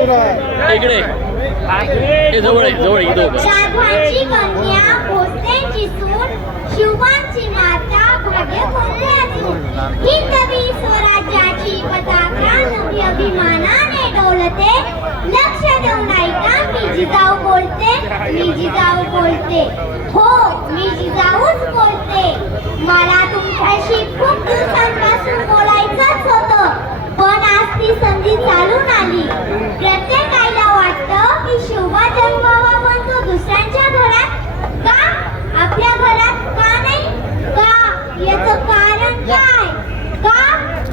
इकडे हे जवळ आहे, जवळ इथं शारदाची कन्या भोसलेंची सून शिवांची माता भाग्य खोते असून हिंदवी स्वराज्याची पताका नवी अभिमानाने डोलते. लक्ष देऊन ऐका, मी जिजाऊ बोलते, मी जिजाऊ बोलते, हो मी जिजाऊच बोलते. मला तुमच्याशी खूप दिवसांपासून बोलायचंच होतं, पण आज ती संधी चालून आली. प्रत्येक आईला वाटतं की शिवबा जन्मावा पण तो दुसऱ्यांच्या घरात का, आपल्या घरात का नाही का? याचं कारण काय? का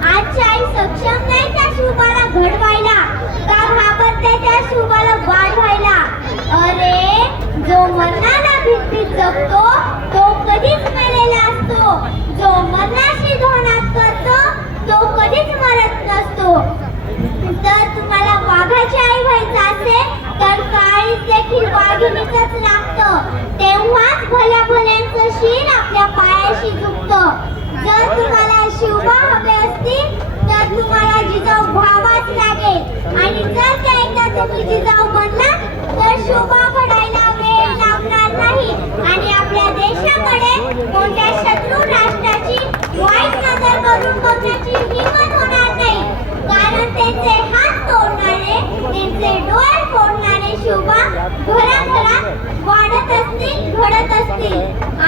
आजची आई सक्षम नाही त्या शिवबाला घडवायला? का घाबरते त्या शिवबाला वाढवायला? अरे जो मरणाला भीतीत जगतो तो कधीच मेलेला असतो, जो मरणाशी धोनात करतो तो कधीच मरत नसतो. तर तुम्हाला वाघाची आई व्हायचं असेल तर काळीच देखील वाघिणीचंच लागतं. तेव्हाच भल्या भल्यांचं शील आपल्या पायाशी झुकतं. जर तुम्हाला शिवबा हवे असतील तर तुम्हाला जिजाऊ व्हावाच लागेल. आणि जर त्या एकदा तुम्ही जिजाऊ बनला तर शिवबा घडायला वेळ लागणार नाही आणि आपल्या देशाकडे कोणत्या शत्रू राष्ट्राची वाईट नजर करून बघण्याची हिंमत होणार नाही. कारण त्यांचे हात तोडणारे, त्यांचे डोळे फोडणारे शिवबा घराघरात वाढत असतील, घडत असतील.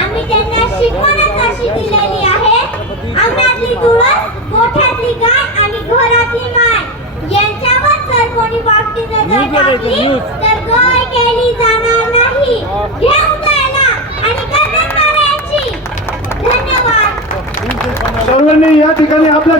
आम्ही त्यांना शिकवणच अशी दिलेली आहे, अंगणातली तुळस, गोठ्यातली गाय आणि घरातली माय यांच्यावर जर कोणी वाकडी नजर टाकली तर गाय केली जाणार नाही. घेऊन जायला आणि कदर मारायची. धन्यवाद. सर्वांनी या ठिकाणी आपल्या